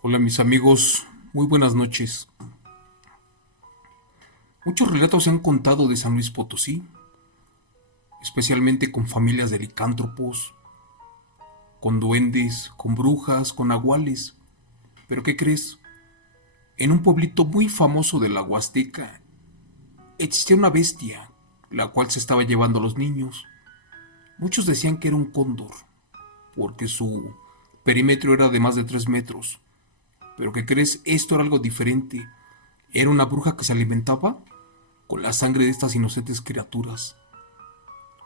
Hola mis amigos, muy buenas noches. Muchos relatos se han contado de San Luis Potosí, especialmente con familias de licántropos, con duendes, con brujas, con nahuales. Pero ¿qué crees? En un pueblito muy famoso de la Huasteca existía una bestia, la cual se estaba llevando a los niños. Muchos decían que era un cóndor, porque su perímetro era de más de 3 metros. Pero ¿qué crees? Esto era algo diferente. Era una bruja que se alimentaba con la sangre de estas inocentes criaturas.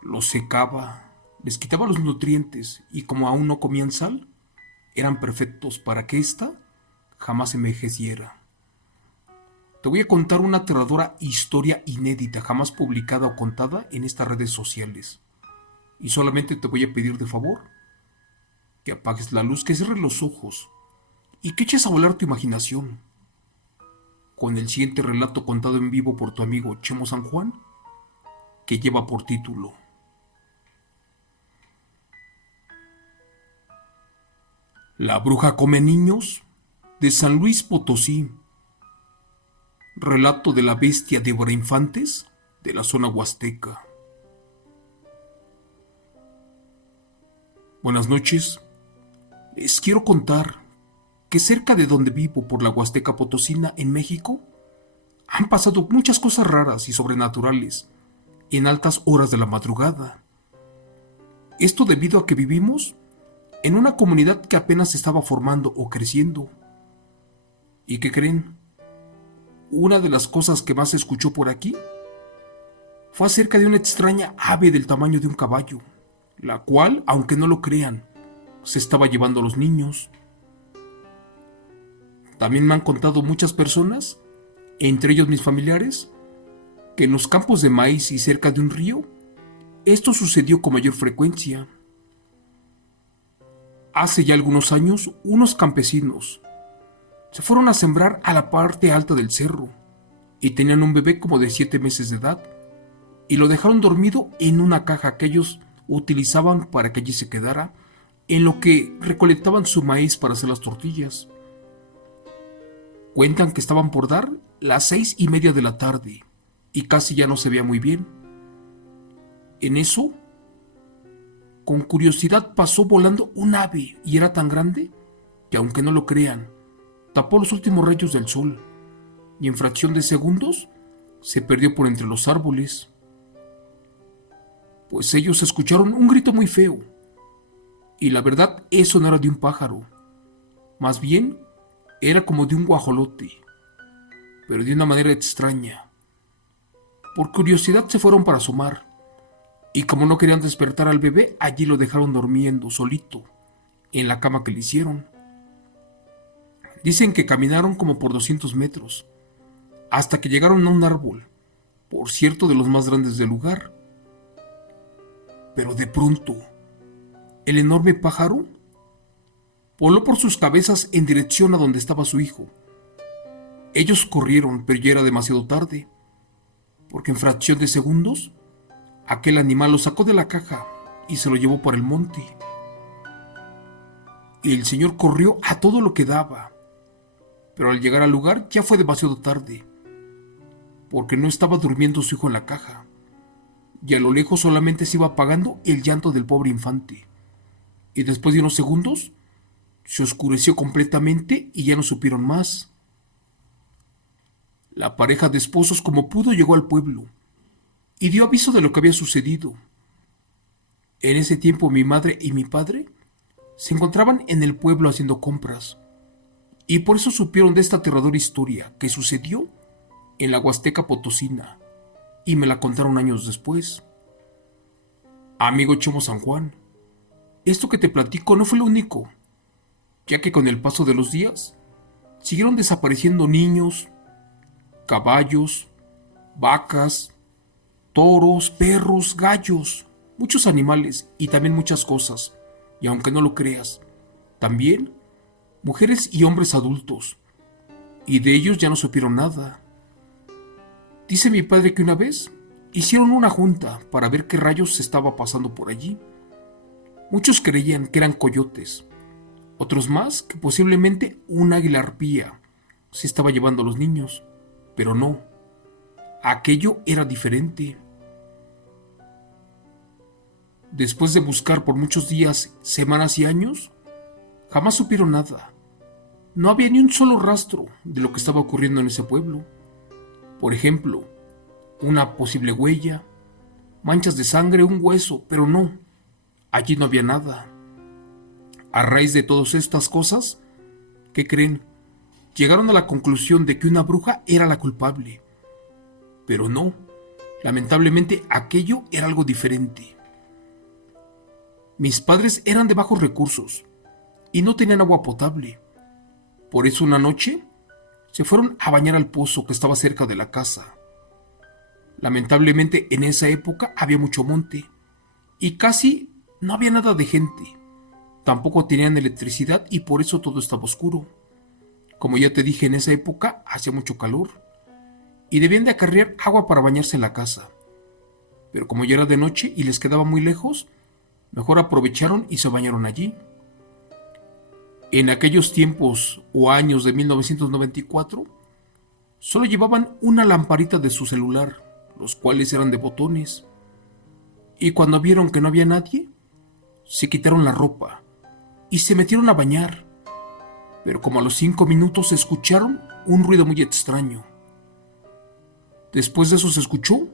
Los secaba, les quitaba los nutrientes y como aún no comían sal, eran perfectos para que ésta jamás envejeciera. Te voy a contar una aterradora historia inédita, jamás publicada o contada en estas redes sociales. Y solamente te voy a pedir de favor que apagues la luz, que cierres los ojos y que eches a volar tu imaginación. Con el siguiente relato contado en vivo por tu amigo Chemo San Juan, que lleva por título La bruja come niños, de San Luis Potosí. Relato de la bestia devora infantes de la zona huasteca. Buenas noches. Les quiero contar que cerca de donde vivo, por la Huasteca Potosina en México, han pasado muchas cosas raras y sobrenaturales en altas horas de la madrugada. Esto debido a que vivimos en una comunidad que apenas se estaba formando o creciendo. ¿Y qué creen? Una de las cosas que más se escuchó por aquí fue acerca de una extraña ave del tamaño de un caballo, la cual, aunque no lo crean, se estaba llevando a los niños. También me han contado muchas personas, entre ellos mis familiares, que en los campos de maíz y cerca de un río, esto sucedió con mayor frecuencia. Hace ya algunos años, unos campesinos se fueron a sembrar a la parte alta del cerro y tenían un bebé como de 7 meses de edad y lo dejaron dormido en una caja que ellos utilizaban para que allí se quedara, en lo que recolectaban su maíz para hacer las tortillas. Cuentan que estaban por dar las 6:30 de la tarde y casi ya no se veía muy bien. En eso, con curiosidad pasó volando un ave y era tan grande que, aunque no lo crean, tapó los últimos rayos del sol y en fracción de segundos se perdió por entre los árboles. Pues ellos escucharon un grito muy feo y la verdad eso no era de un pájaro, más bien era como de un guajolote, pero de una manera extraña. Por curiosidad se fueron para asomar y como no querían despertar al bebé, allí lo dejaron durmiendo solito en la cama que le hicieron. Dicen que caminaron como por 200 metros hasta que llegaron a un árbol, por cierto de los más grandes del lugar. Pero de pronto, el enorme pájaro voló por sus cabezas en dirección a donde estaba su hijo. Ellos corrieron, pero ya era demasiado tarde, porque en fracción de segundos, aquel animal lo sacó de la caja y se lo llevó por el monte. Y el señor corrió a todo lo que daba, pero al llegar al lugar ya fue demasiado tarde, porque no estaba durmiendo su hijo en la caja, y a lo lejos solamente se iba apagando el llanto del pobre infante. Y después de unos segundos, se oscureció completamente y ya no supieron más. La pareja de esposos como pudo llegó al pueblo y dio aviso de lo que había sucedido. En ese tiempo mi madre y mi padre se encontraban en el pueblo haciendo compras y por eso supieron de esta aterradora historia que sucedió en la Huasteca Potosina y me la contaron años después. Amigo Chomo San Juan, esto que te platico no fue lo único, ya que con el paso de los días siguieron desapareciendo niños, caballos, vacas, toros, perros, gallos, muchos animales y también muchas cosas. Y aunque no lo creas, también mujeres y hombres adultos. Y de ellos ya no supieron nada. Dice mi padre que una vez hicieron una junta para ver qué rayos se estaba pasando por allí. Muchos creían que eran coyotes, Otros más que posiblemente un águila arpía se estaba llevando a los niños, pero no, aquello era diferente. Después de buscar por muchos días, semanas y años, jamás supieron nada. No había ni un solo rastro de lo que estaba ocurriendo en ese pueblo. Por ejemplo, una posible huella, manchas de sangre, un hueso, pero no, allí no había nada. A raíz de todas estas cosas, ¿qué creen? Llegaron a la conclusión de que una bruja era la culpable. Pero no, lamentablemente aquello era algo diferente. Mis padres eran de bajos recursos y no tenían agua potable. Por eso una noche se fueron a bañar al pozo que estaba cerca de la casa. Lamentablemente en esa época había mucho monte y casi no había nada de gente. Tampoco tenían electricidad y por eso todo estaba oscuro. Como ya te dije, en esa época hacía mucho calor y debían de acarrear agua para bañarse en la casa. Pero como ya era de noche y les quedaba muy lejos, mejor aprovecharon y se bañaron allí. En aquellos tiempos o años de 1994, solo llevaban una lamparita de su celular, los cuales eran de botones. Y cuando vieron que no había nadie, se quitaron la ropa y se metieron a bañar. Pero como a los 5 minutos escucharon un ruido muy extraño. Después de eso se escuchó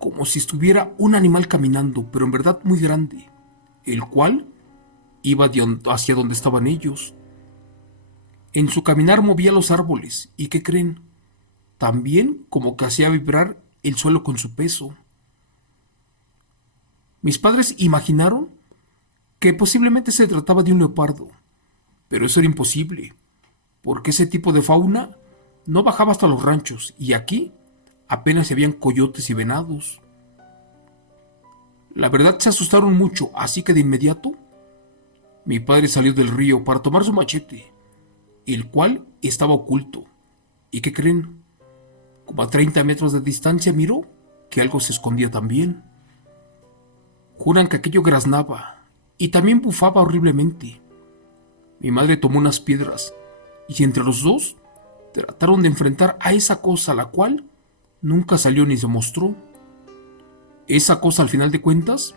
como si estuviera un animal caminando, pero en verdad muy grande, el cual iba hacia donde estaban ellos. En su caminar movía los árboles, ¿y qué creen? También como que hacía vibrar el suelo con su peso. Mis padres imaginaron que posiblemente se trataba de un leopardo, pero eso era imposible, porque ese tipo de fauna no bajaba hasta los ranchos, y aquí apenas se veían coyotes y venados. La verdad se asustaron mucho, así que de inmediato mi padre salió del río para tomar su machete, el cual estaba oculto. ¿Y qué creen? Como a 30 metros de distancia miró que algo se escondía también. Juran que aquello graznaba y también bufaba horriblemente. Mi madre tomó unas piedras y entre los dos trataron de enfrentar a esa cosa, la cual nunca salió ni se mostró. Esa cosa, al final de cuentas,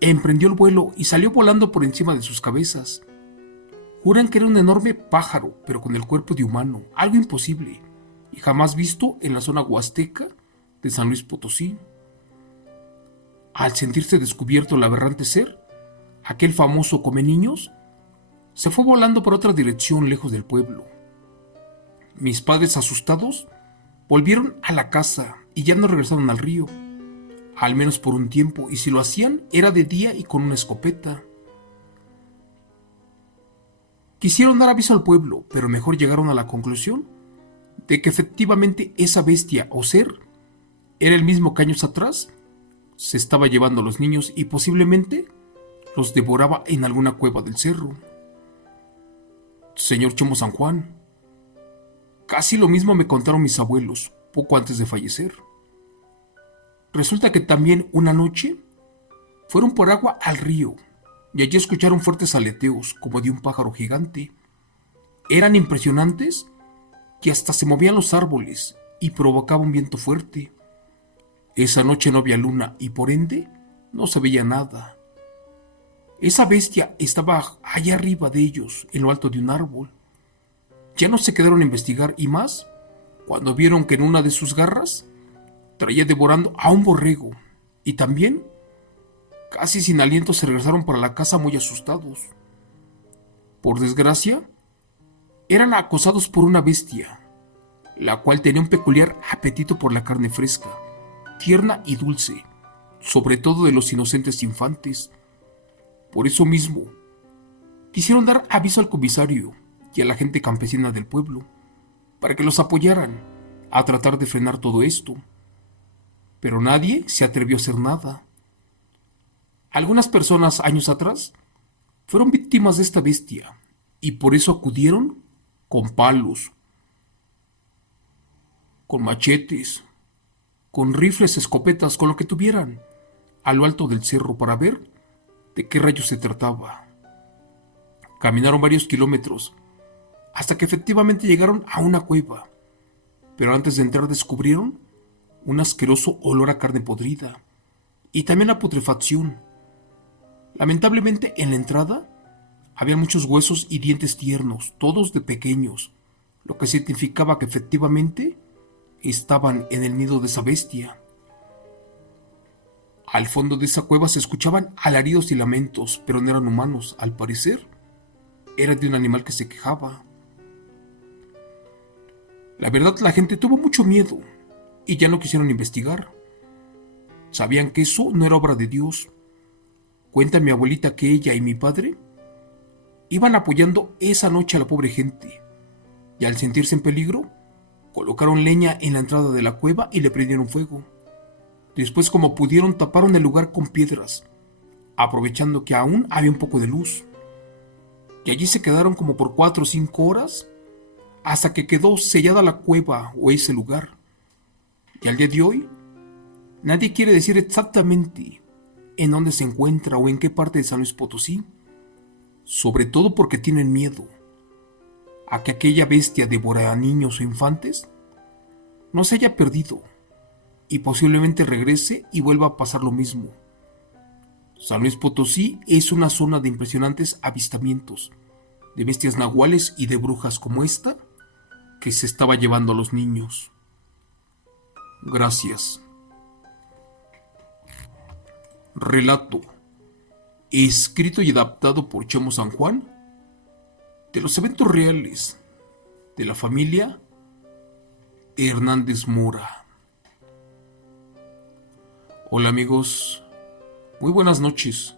emprendió el vuelo y salió volando por encima de sus cabezas. Juran que era un enorme pájaro, pero con el cuerpo de humano, algo imposible, y jamás visto en la zona huasteca de San Luis Potosí. Al sentirse descubierto el aberrante ser, aquel famoso come niños se fue volando por otra dirección lejos del pueblo. Mis padres, asustados, volvieron a la casa y ya no regresaron al río, al menos por un tiempo, y si lo hacían era de día y con una escopeta. Quisieron dar aviso al pueblo, pero mejor llegaron a la conclusión de que efectivamente esa bestia o ser era el mismo que años atrás se estaba llevando a los niños y posiblemente los devoraba en alguna cueva del cerro. Señor Chemo San Juan, casi lo mismo me contaron mis abuelos poco antes de fallecer. Resulta que también una noche fueron por agua al río y allí escucharon fuertes aleteos como de un pájaro gigante. Eran impresionantes que hasta se movían los árboles y provocaba un viento fuerte. Esa noche no había luna y por ende no se veía nada. Esa bestia estaba allá arriba de ellos, en lo alto de un árbol. Ya no se quedaron a investigar y más cuando vieron que en una de sus garras traía devorando a un borrego y también, casi sin aliento, se regresaron para la casa muy asustados. Por desgracia, eran acosados por una bestia, la cual tenía un peculiar apetito por la carne fresca, tierna y dulce, sobre todo de los inocentes infantes. Por eso mismo, quisieron dar aviso al comisario y a la gente campesina del pueblo, para que los apoyaran a tratar de frenar todo esto. Pero nadie se atrevió a hacer nada. Algunas personas años atrás fueron víctimas de esta bestia y por eso acudieron con palos, con machetes, con rifles, escopetas, con lo que tuvieran, a lo alto del cerro para ver de qué rayos se trataba. Caminaron varios kilómetros, hasta que efectivamente llegaron a una cueva, pero antes de entrar descubrieron un asqueroso olor a carne podrida y también a putrefacción. Lamentablemente en la entrada había muchos huesos y dientes tiernos, todos de pequeños, lo que significaba que efectivamente estaban en el nido de esa bestia. Al fondo de esa cueva se escuchaban alaridos y lamentos, pero no eran humanos, al parecer. Era de un animal que se quejaba. La verdad, la gente tuvo mucho miedo y ya no quisieron investigar. Sabían que eso no era obra de Dios. Cuenta mi abuelita que ella y mi padre iban apoyando esa noche a la pobre gente, y al sentirse en peligro, colocaron leña en la entrada de la cueva y le prendieron fuego. Después, como pudieron, taparon el lugar con piedras, aprovechando que aún había un poco de luz. Y allí se quedaron como por 4 o 5 horas, hasta que quedó sellada la cueva o ese lugar. Y al día de hoy, nadie quiere decir exactamente en dónde se encuentra o en qué parte de San Luis Potosí, sobre todo porque tienen miedo a que aquella bestia devora a niños o infantes no se haya perdido y posiblemente regrese y vuelva a pasar lo mismo. San Luis Potosí es una zona de impresionantes avistamientos de bestias nahuales y de brujas como esta que se estaba llevando a los niños. Gracias. Relato, escrito y adaptado por Chemo San Juan, de los eventos reales de la familia Hernández Mora. Hola amigos, muy buenas noches.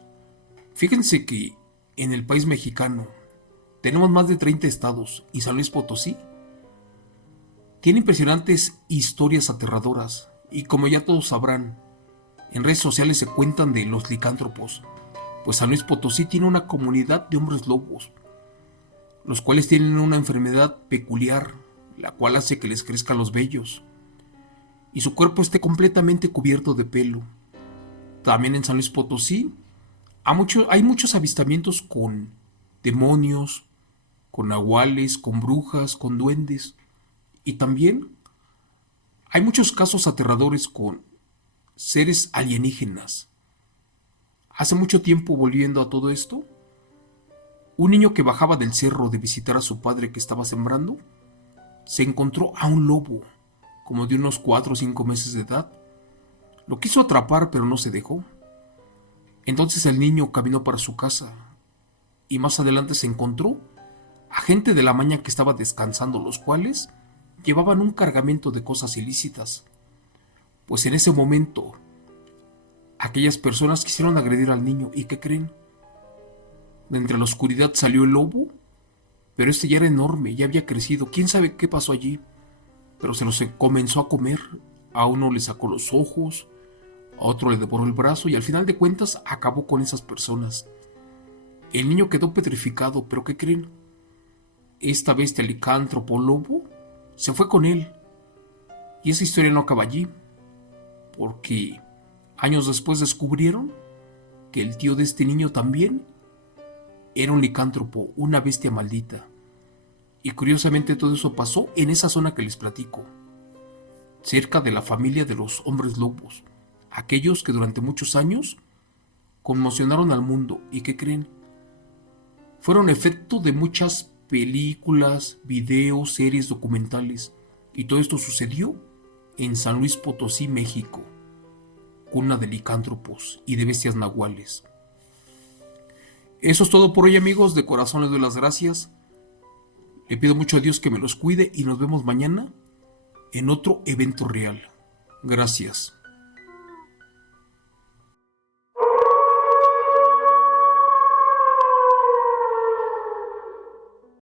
Fíjense que en el país mexicano tenemos más de 30 estados y San Luis Potosí tiene impresionantes historias aterradoras y como ya todos sabrán, en redes sociales se cuentan de los licántropos, pues San Luis Potosí tiene una comunidad de hombres lobos, los cuales tienen una enfermedad peculiar, la cual hace que les crezcan los vellos y su cuerpo esté completamente cubierto de pelo. También en San Luis Potosí hay muchos avistamientos con demonios, con nahuales, con brujas, con duendes, y también hay muchos casos aterradores con seres alienígenas. Hace mucho tiempo, volviendo a todo esto, un niño que bajaba del cerro de visitar a su padre que estaba sembrando, se encontró a un lobo, como de unos 4 o 5 meses de edad. Lo quiso atrapar, pero no se dejó. Entonces el niño caminó para su casa, y más adelante se encontró a gente de la maña que estaba descansando, los cuales llevaban un cargamento de cosas ilícitas. Pues en ese momento, aquellas personas quisieron agredir al niño, ¿y qué creen? De entre la oscuridad salió el lobo, pero este ya era enorme, ya había crecido, quién sabe qué pasó allí, pero se los comenzó a comer. A uno le sacó los ojos, a otro le devoró el brazo y al final de cuentas acabó con esas personas. El niño quedó petrificado, pero ¿qué creen? Esta bestia licántropo lobo se fue con él. Y esa historia no acaba allí, porque años después descubrieron que el tío de este niño también era un licántropo, una bestia maldita. Y curiosamente todo eso pasó en esa zona que les platico, cerca de la familia de los hombres lobos, aquellos que durante muchos años conmocionaron al mundo. ¿Y qué creen? Fueron efecto de muchas películas, videos, series, documentales, y todo esto sucedió en San Luis Potosí, México, cuna de licántropos y de bestias nahuales. Eso es todo por hoy, amigos. De corazón les doy las gracias. Le pido mucho a Dios que me los cuide y nos vemos mañana en otro evento real. Gracias.